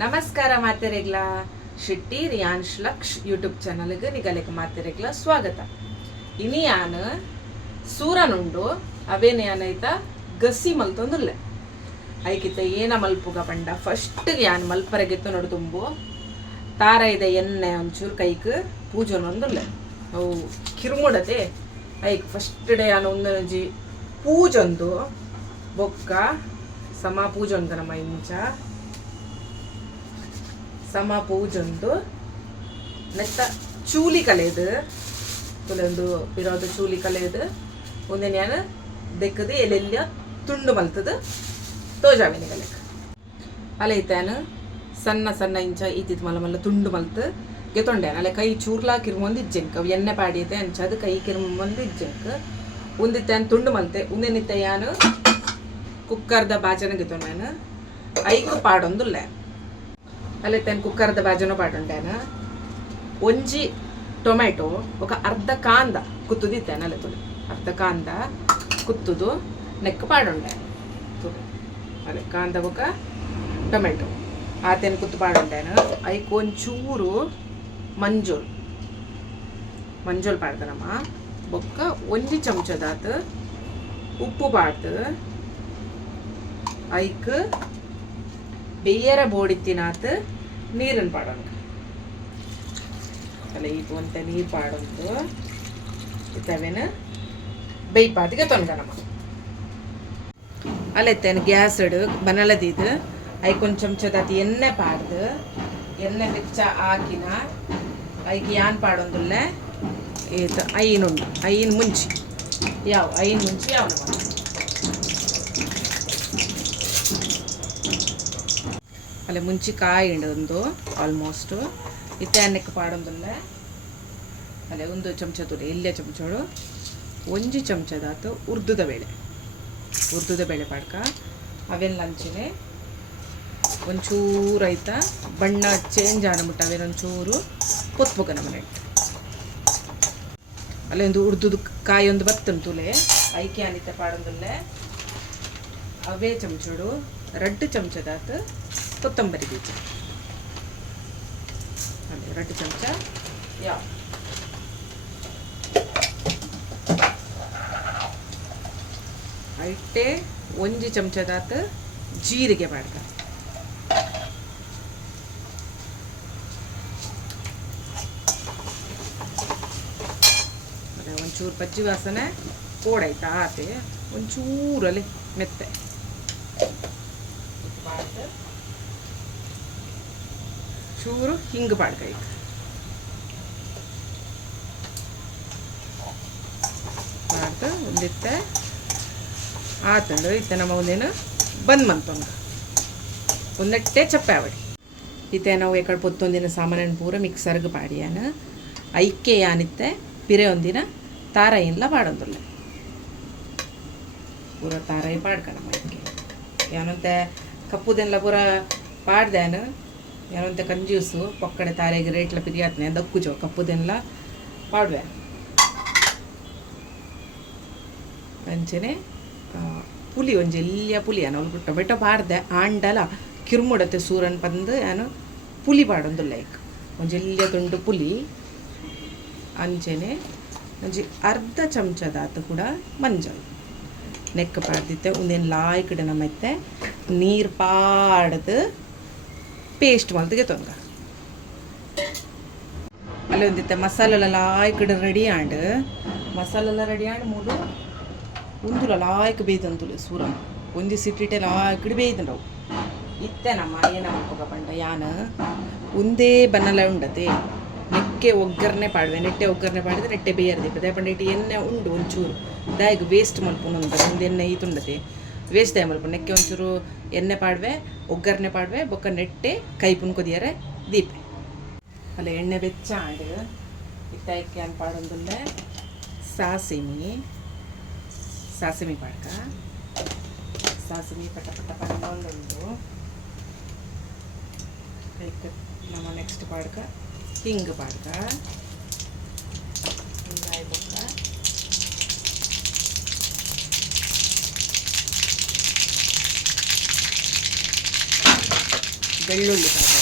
ನಮಸ್ಕಾರ ಮಾತೆರೆಗ್ಲ ಶೆಟ್ಟಿ ರಿಯಾನ್ಶ್ ಲಕ್ಷ್ ಯೂಟ್ಯೂಬ್ ಚಾನಲ್ಗೆ ನಿಗಲೆಗೆ ಮಾತೆರೆಗ್ಲ ಸ್ವಾಗತ. ಇನಿ ಯಾನ್ ಸೂರನುಂಡು ಅವೇನು ಯಾನೈತ ಗಸಿ ಮಲ್ತೊಂದುಲ್ಲೆ ಐಕಿತ ಏನ ಮಲ್ಪುಗ ಪಂಡ ಫಸ್ಟ್ ಯಾನ್ ಮಲ್ಪರೆಗೆತ್ತು ನೋಡು ತುಂಬು ತಾರ ಇದೆ ಎಣ್ಣೆ ಒಂಚೂರು ಕೈಕ್ ಪೂಜನೊಂದುಲ್ಲೆ ಅವು ಕಿರುಮುಡತೆ ಐಕ್ ಫಸ್ಟ್ ಡೇ ಯಾನು ಒಂದೊಂಜಿ ಪೂಜೊಂದು ಬೊಕ್ಕ ಸಮ ಪೂಜೊಂದು ನಮ್ಮ ಇಂಚ ಸಮ ಪೂಜೊಂದು ನೆತ್ತ ಚೂಲಿ ಕಲೆದು ಕೆಲವೊಂದು ಇರೋದು ಚೂಲಿ ಕಲೆದು ಒಂದೇನು ಯಾನು ದೆಕ್ಕದು ಎಲ್ಲೆಲ್ಲ ತುಂಡು ಮಲ್ತದು ತೋಜಾವಿನ ಕಲೆಕ್ ಅಲೈತಾನು ಸಣ್ಣ ಸಣ್ಣ ಇಂಚ ಈತಿತ್ ಮಲ್ಲ ಮಲ್ಲ ತುಂಡು ಮಲ್ತು ಗೆತ್ತೊಂಡ್ಯಾನ ಅಲ್ಲೇ ಕೈ ಚೂರ್ಲಾ ಕಿರ್ಮೊಂದು ಇಜ್ಜೆಂಕ್ ಅವು ಎಣ್ಣೆ ಪಾಡಿಯತೆ ಅಂಚದು ಕೈ ಕಿರ್ಮೊಂದು ಇಜ್ಜೆಂಕ್ ಉಂದಿತ್ತಾನು ತುಂಡು ಮಲ್ತೆ ಉಂದೆನಿತ್ತ ಯಾನು ಕುಕ್ಕರ್ದ ಬಾಜನ ಗೆತ್ತೊಂಡ್ಯಾನು ಐಕ್ ಪಾಡೊಂದುಲ್ಲೆ ಅಲ್ಲೇ ತಾನು ಕುಕ್ಕರ್ದ ಬಾಜನೋ ಪಾಡುಂಡೇನ ಒಂಜಿ ಟೊಮೆಟೊ ఒక ಅರ್ಧ ಕಾಂದ ಕುತ್ತುದಿತ್ತೇನೆ ಅಲ್ಲೇ ತುಳಿ ಅರ್ಧ ಕಾಂದ ಕುತ್ತುದು ನೆಕ್ ಪಾಡುಂಡೆ ತುಳಿ ಅಲ್ಲೇ ಕಾಂದ ఒక ಟೊಮೆಟೊ ಆತೇನು ಕುತ್ತು ಪಾಡುಂಡೇನ ಐಕ್ ಒಂಚೂರು ಮಂಜೋಲ್ ಪಾಡ್ದನಮ್ಮ ಬೊಕ್ಕ ಒಂಜಿ ಚಮಚದಾತ ಉಪ್ಪು ಪಾಡ್ದು ಐಕ್ ಬೇಯರ ಬೋಡಿತ್ತಿನಾತ್ ನೀರನ್ನು ಪಾಡೋಣ ಅಲ್ಲ ಈಗ ಒಂತ ನೀರು ಪಾಡೊಂದು ಇತ್ತವೇನು ಬೈಪಾತಿಗೆ ತೊಂದನಮ್ಮ ಅಲ್ಲೆತ್ತೇನು ಗ್ಯಾಸ್ ಇಡು ಬನಲದಿದ್ದು ಐಕೊಂದು ಚಮಚದಾತಿ ಎಣ್ಣೆ ಪಾಡ್ದು ಎಣ್ಣೆ ಬೆಚ್ಚ ಹಾಕಿನ ಐಕ್ ಯಾನ್ ಪಾಡೊಂದುಲ್ಲ ಇದು ಐನುಂಡು ಐನ್ ಮುಂಚಿ ಯಾವ ನಮ್ಮ ಅಲ್ಲೇ ಮುಂಚಿ ಕಾಯಿ ಒಂದು ಆಲ್ಮೋಸ್ಟ್ ಇತ್ತೆ ಅನ್ನಕ್ಕೆ ಪಾಡೊಂದುಲ್ಲ ಅಲ್ಲೇ ಒಂದು ಚಮಚ ತುರಿ ಇಲ್ಲೇ ಚಮಚಗಳು ಒಂಜಿ ಚಮಚದಾತು ಉರ್ದುದ ಬೇಳೆ ಪಾಡ್ಕ ಅವೆಲ್ಲ ಹಂಚಿನೆ ಒಂಚೂರು ಆಯ್ತಾ ಬಣ್ಣ ಚೇಂಜ್ ಆನಬಿಟ್ಟು ಅವೇನೊಂಚೂರು ಕೊತ್ಬೇಕ ನಮ್ಮನೆ ಅಲ್ಲೇ ಒಂದು ಉರ್ದುದು ಕಾಯಿ ಒಂದು ಬತ್ತುಂಟುಲೆ ಐಕೆ ಅನಿತೆ ಪಾಡೊಂದುಲ್ಲೆ ಅವೇ ಚಮಚಗಳು 2 ಚಮಚದಾತು ಕೊತ್ತಂಬರಿ ಬೀಜ ಅದೇ 2 ಚಮಚ ಯಾವ ಐಟೆ ಒಂಜಿ ಚಮಚದಾತ ಜೀರಿಗೆ ಪಾಡ್ಕ ಅದೇ ಒಂಚೂರು ಪಚ್ಚಿ ವಾಸನೆ ಕೋಡಾಯ್ತಾ ಆತೆ ಒಂಚೂರಲ್ಲಿ ಮೆತ್ತೆ ಚೂರು ಹಿಂಗೆ ಪಾಡ್ಕ ಈಗ ಪಾಡ್ದು ಒಂದಿತ್ತೆ ಆತಂಡು ಇತ್ತೆ ನಮ್ಮ ಒಂದೇನು ಬಂದ್ ಮಂತೊಂದು ಒಂದಟ್ಟೆ ಚಪ್ಪೆ ಆವಡಿ ಇತ್ತೆ ನಾವು ಎಕಡೆ ಪೊತ್ತೊಂದಿನ ಸಾಮಾನ್ಯನ ಪೂರ ಮಿಕ್ಸರ್ಗೆ ಪಾಡಿಯಾನ ಐಕ್ಕೆ ಯಾನಿತ್ತೆ ಪಿರೆ ಒಂದಿನ ತಾರಾಯಿನ್ಲ ಪಾಡೊಂದುಲ್ಲ ಪೂರ ತಾರಾಯಿ ಪಾಡ್ಕ ನಮ್ಮ ಐಕ್ಕೆ ಯಾನಂತೆ ಕಪ್ಪುದೆಲ್ಲ ಪೂರ ಪಾಡ್ದೇನು ಏನಂತ ಕಂಜ್ಯೂಸು ಪಕ್ಕಡೆ ತಾರೆಗೆ ರೇಟ್ಲ ಪಿರಿಯಾತ್ನೆ ದಕ್ಕುಜೋ ಕಪ್ಪುದೆಲ್ಲ ಪಾಡ್ವೆ ಅಂಚನೆ ಪುಲಿ ಒಂಜಿ ಎಲ್ಲಿಯ ಪುಲಿ ಏನು ಅವ್ಳು ಟೊಮೆಟೊ ಪಾಡ್ದೆ ಆಂಡಲ ಕಿರುಮುಡತೆ ಸೂರನ್ ಬಂದು ಏನು ಪುಲಿ ಪಾಡೊಂದು ಲೈಕ್ ಒಂಜಿ ಎಲ್ಲಿಯ ತುಂಡು ಪುಲಿ ಅಂಚನೆ ಒಂಜಿ ಅರ್ಧ ಚಮಚದಾತು ಕೂಡ ಮಂಜಲ್ ನೆಕ್ ಪಾಡ್ದಿತ್ತೆ ಒಂದೇನು ಲಾಯ್ಕಡೆ ನಮ್ಮತ್ತೆ ನೀರು ಪಾಡ್ದು ಪೇಸ್ಟ್ ಮಲ್ತಿಗೆ ತೊಂದ ಅಲ್ಲೇ ಒಂದಿತ್ತೆ ಮಸಾಲೆಲ್ಲ ಲಾಯ್ಕಡೆ ರೆಡಿ ಆಂಡ್ ಮೂಲು ಉಂದುಲ ಲಾಯ್ಕ್ ಬೇಯ್ದಂದುಲು ಸೂರಂ ಒಂದಿ ಸಿಟ್ಟಿಟ್ಟೆ ಲಾಯ್ಕಡೆ ಬೇಯ್ದಂಡವು ಇತ್ತೆ ನಮ್ಮ ಏನ ಮಾಡ್ಕೋಗ ಪಂಡ ಯಾನ ಒಂದೇ ಬನ್ನಲ ಉಂಡತೆ ನೆಕ್ಕೆ ಒಗ್ಗರಣೆ ಪಾಡ್ವೆ ನೆಟ್ಟೆ ಒಗ್ಗರಣೆ ಪಾಡಿದ್ರೆ ನೆಟ್ಟೆ ಬೇಯರ್ದಿಪ್ಪದೆ ಪಂಡ ಇಟ್ಟು ಎಣ್ಣೆ ಉಂಡು ಒಂಚೂರು ದಾಯಿಗೆ ವೇಸ್ಟ್ ಮಲ್ಪುನೊಂದು ಒಂದು ಎಣ್ಣೆ ಈತುಂಡತೆ ವೇಸ್ಟ್ ದಾಯ ಮಲ್ಪ ನೆಕ್ಕೆ ಒಂಚೂರು ಎಣ್ಣೆ ಪಾಡ್ವೆ ಒಗ್ಗರಣೆ ಪಾಡ್ವೆ ಬೊಕ್ಕ ನೆಟ್ಟೆ ಕೈಪುನ್ ಕೊದಿಯರೆ ದೀಪೆ ಅಲ್ಲ ಎಣ್ಣೆ ಬೆಚ್ಚ ಆಂಡು ಇತ್ತಾಯ್ಕೆ ಅನ್ ಪಾಡೊಂದುಲ್ಲೆ ಸಾಸಿಮಿ ಪಾಡ್ಕ ಸಾಸಿಮಿ ಪಟ ಪನ್ನೊಂದುಂಡು ನಮ್ಮ ನೆಕ್ಸ್ಟ್ ಪಾಡ್ಕ ಹಿಂಗ್ ಪಾಡ್ಕ ಹಿಂಗಾಯಿ ಬೊಕ್ಕ ಬೆಳ್ಳುಳ್ಳಿ ಪಾಡ್ಕ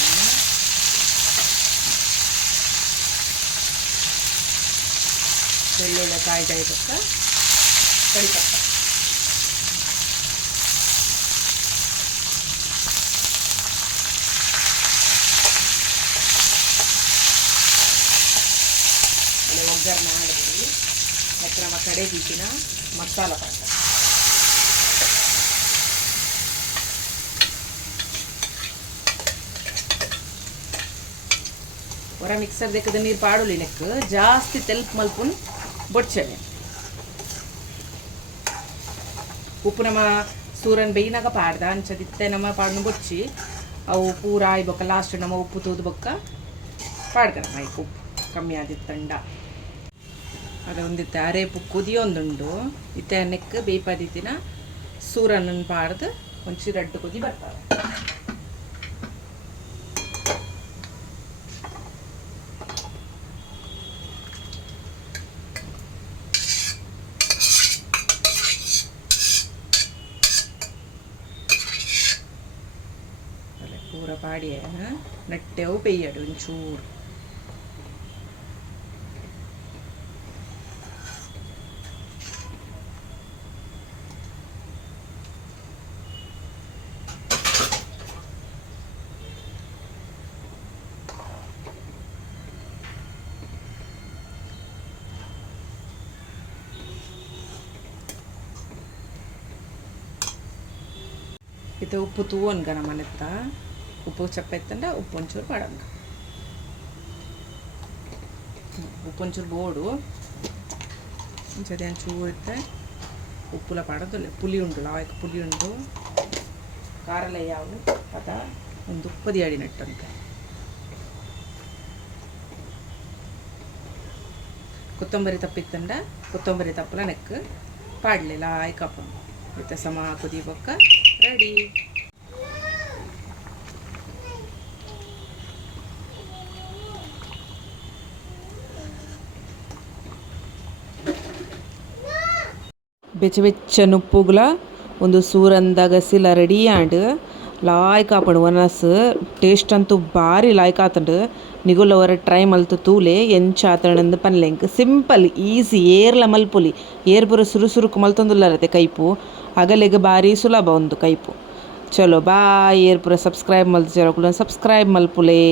ಬೆಳ್ಳೆಲ್ಲ ಕಾಯ್ತಾ ಇರುತ್ತ ಕಡಿಪತ್ತ ಅಲ್ಲೇ ಒಗ್ಗರಣೆ ಮಾಡಿದ್ವಿ ಮತ್ತು ನಮ್ಮ ಕಡೆ ಬೀಚಿನ ಮಸಾಲ ಪಾಕ ಹೊರ ಮಿಕ್ಸರ್ ದೇಕದ ನೀರು ಪಾಡೋಲಿ ನೆಕ್ ಜಾಸ್ತಿ ತೆಲ್ಪ್ ಮಲ್ಪುನ್ ಬೊಡ್ಚವೆ ಉಪ್ಪು ನಮ್ಮ ಸೂರನ್ ಬೇಯಿನಾಗ ಪಾಡ್ದ ಅಂಚದಿತ್ತೆ ನಮ್ಮ ಪಾಡ್ನು ಬೊಚ್ಚಿ ಅವು ಪೂರ ಆಯ್ಬೊಕ್ಕ ಲಾಸ್ಟ್ ನಮ್ಮ ಉಪ್ಪು ತೂದು ಬೊಕ್ಕ ಪಾಡ್ದ ನಮ್ಮ ಉಪ್ಪು ಕಮ್ಮಿ ಆದಿತ್ತಂಡ ಅದ ಒಂದಿತ್ತೆ ಅರೇಪು ಕುದಿಯೊಂದುಂಡು ಇತ್ತೆ ನೆಕ್ ಬೇಯ್ಪದಿತ್ತಿನ ಸೂರನ್ನ ಪಾಡ್ದು ಒಂಚೂರು ರಡ್ಡು ಕುದಿ ಬರ್ತಾವೆ ಪೂರ ಪಾಡಿಯ ನಟ್ಟೆವು ಪೆಯ್ಯಡು ಒಂಚೂರು ಇದು ಉಪ್ಪು ತೂವನ್ಗ ನಮ್ಮನೆತ್ತ ಉಪ್ಪು ಚಪ್ಪೆತ್ತಂಡ ಉಪ್ಪು ಒಂಚೂರು ಪಾಡಂಗ ಉಪ್ಪು ಒಂಚೂರು ಬೋಡು ಒಂಚೂರು ಒಂಚೂರು ಇತ್ತೆ ಉಪ್ಪುಲ ಪಾಡೋದಿಲ್ಲ ಪುಲಿ ಉಂಡು ಲಾಯಕ್ ಪುಲಿ ಉಂಡು ಖಾರಲ ಯಾವುದು ಅದ ಒಂದು ಉಪ್ಪದಿ ಅಡಿ ನಟ್ಟಂತೆ ಕೊತ್ತಂಬರಿ ತಪ್ಪಿತ್ತಂಡ ಕೊತ್ತಂಬರಿ ತಪ್ಪಲ ನೆಕ್ ಪಾಡಲಿ ಲಾಯ್ಕಪ್ಪ ಮತ್ತೆ ಸಮ ಕುದಿ ಬೊಕ್ಕ ರೆಡಿ ಬೆಚ್ಚ ಬೆಚ್ಚ ಉಪ್ಪುಗ್ಲ ಒಂದು ಸೂರಂದಗಸಿಲ ರೆಡಿ ಆಂಡ್ ಲಾಯ್ಕ್ ಆಪಡು ವನಸ್ ಟೇಸ್ಟ್ ಅಂತೂ ಭಾರಿ ಲಾಯ್ಕ್ ಆತಂಡು ನಿಗುಲ ಅವರ ಟ್ರೈ ಮಲ್ತು ತೂಲೆ ಎಂಚ ಆತಂಡು ಪನ್ಲೆಂಕ್ ಸಿಂಪಲ್ ಈಸಿ ಏರ್ಲ ಮಲ್ಪುಲಿ ಏರ್ ಪೂರ ಸುರು ಸುರುಕು ಮಲ್ತೊಂದುಲ್ಲರತೆ ಕೈಪು ಅಗಲೆಗ್ ಭಾರಿ ಸುಲಭ ಒಂದು ಕೈಪು ಚಲೋ ಬಾಯ್ ಏರ್ ಪೂರ ಸಬ್ಸ್ಕ್ರೈಬ್ ಮಲ್ತು ಸಬ್ಸ್ಕ್ರೈಬ್ ಮಲ್ಪುಲೇ.